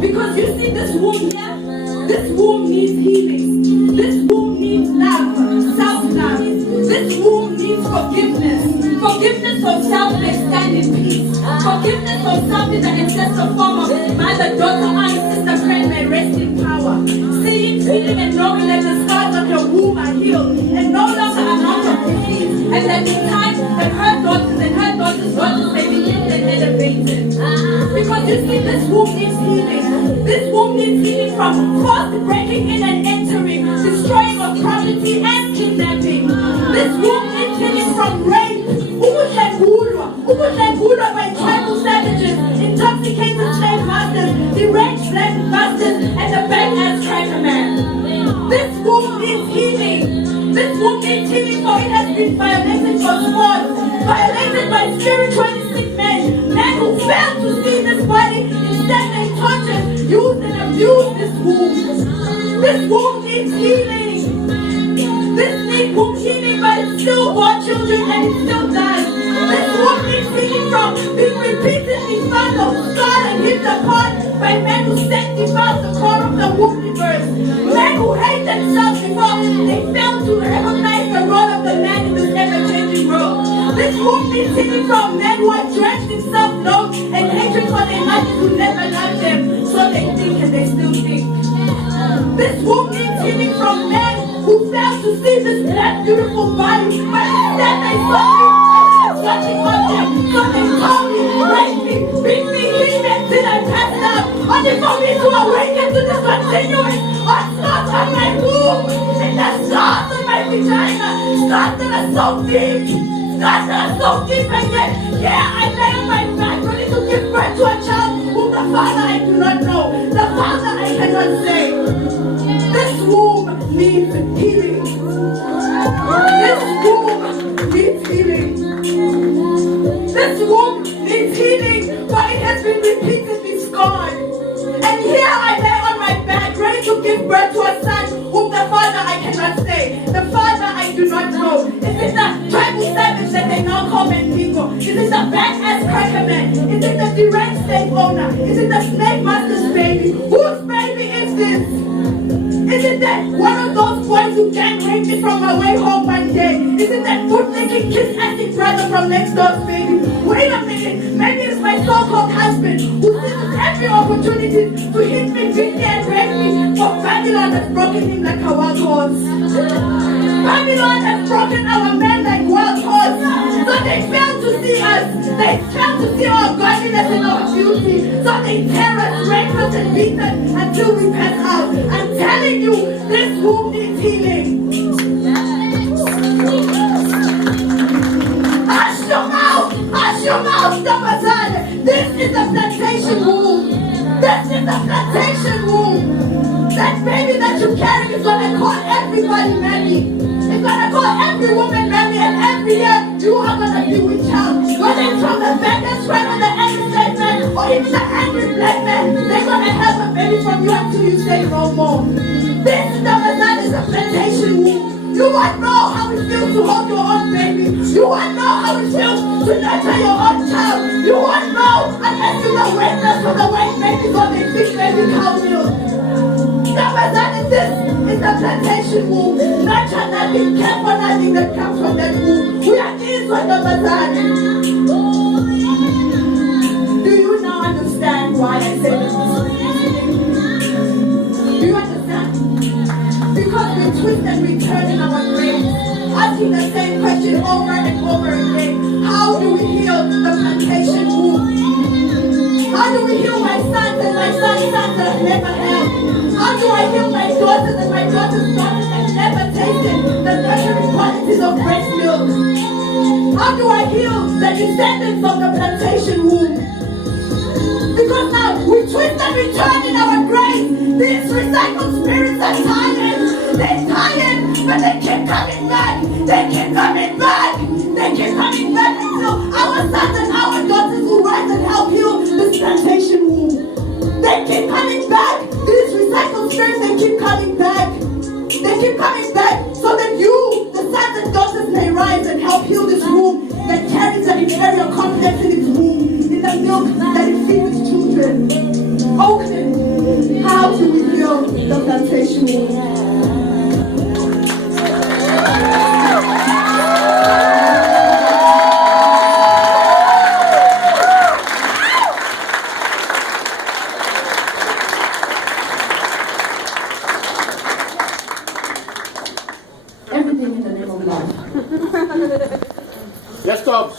Because you see this womb here, this womb needs healing. This womb needs love, self-love. This womb needs forgiveness. Forgiveness of self may stand in peace. Forgiveness of self is an ancestral form of mother, daughter, aunt, sister, friend may rest in power. Seeing, feeling, and knowing that the scars of your womb are healed and no longer are out of disease. And that in time that her daughters and her daughters' daughters may be healed and elevated. Because you see, this womb needs healing. This womb needs healing from forced breaking in and entering, destroying of property and kidnapping. This womb needs healing from rape, ukudlengulwa by tribal savages, intoxicated slave masters, deranged black bastards, and the badass cracker man. This womb needs healing. This womb needs healing, for it has been violated for sport, violated by spiritually sick men, men who failed to see this body. Instead they tortured, used and abused this womb. This womb needs healing. This needs womb healing, but it still bore children and it still does. This womb needs healing from being repeatedly found of scarred and ripped apart by men who set defiled the core of the womb reverse. Men who hate themselves before they fail to recognize the role of the man in this ever-changing world. This womb needs healing from men who are drenched in self-love and hatred for their mothers who never loved them, so they think and they still think. This womb needs healing from men who fail to see this black beautiful body, but instead they saw me watching on them, so they told me, rape me, beat me, hit me until I passed out, only for me to awaken to the continuous onslaught on my womb, and the scars on my vagina, scars that are so deep, scars that are so deep, and yet, I lay on my back ready to give birth to a child whom the father I do not know, the father I cannot say. This womb needs healing. This womb needs healing. This womb needs healing, but it has been repeatedly scarred. And here I lay on my back, ready to give birth to a son whom the father I cannot say, the father I do not know. Is it the tribal savage that they now call Mendigo? Is it the badass cracker man? Is it the deranged slave owner? Is it the slave master's baby? Whose baby is this? Is it that one of those boys who gang raped me from my way home one day? Is it that foot-licking, kiss-asking brother from next door's baby? Wait a minute, maybe it's my so-called husband who seizes every opportunity to hit me, beat me, and rape me, for Babylon has broken him like a wild horse. Babylon has broken our men like wild horse. So they fail to see us. They fail to see our godliness and our beauty. So they tear us, rape us, and beat us until we pass out. I'm telling you, this womb needs healing. Hush your mouth, Damazan. This is a plantation womb. This is a plantation womb. That baby that you carry is gonna call everybody Mary. It's gonna call every woman Mary, and every year you are gonna be with child. Whether it's from the beggar's friend or the enslaved man, or even the angry black man, they're gonna have a baby from you until you say no more. This Damazan is a plantation womb. You won't know how it feels to hold your own baby. You won't know how it feels to nurture your own child. You won't know unless you're the witness for the white babies or they feed baby cow milk. Damazan is this. It's the plantation womb. Nurture nothing, care for nothing that comes from that womb. We are Israel, Damazan. Do you now understand why I say this? Do you understand? Because we twist and we turn in our brains, asking the same question over and over again. How do we heal the plantation womb? How do we heal my sons and my sons' sons that I've never had? How do I heal my daughters and my daughters' daughters that never tasted the nurturing qualities of breast milk? How do I heal the descendants of the plantation womb? Because now we twist and we turn in our graves. These recycled spirits are tired. They're tired, but they keep coming back. They keep coming back. They keep coming back until our sons and our daughters will rise and help heal this plantation womb. They keep coming back. These recycled spirits, they keep coming back. They keep coming back so that you, the sons and daughters, may rise and help heal this womb that carries an inferior complex in its womb, in the milk that it feeds its children. Oakland, Don't touch me. Everything in the name of love. Yes, Cobbs.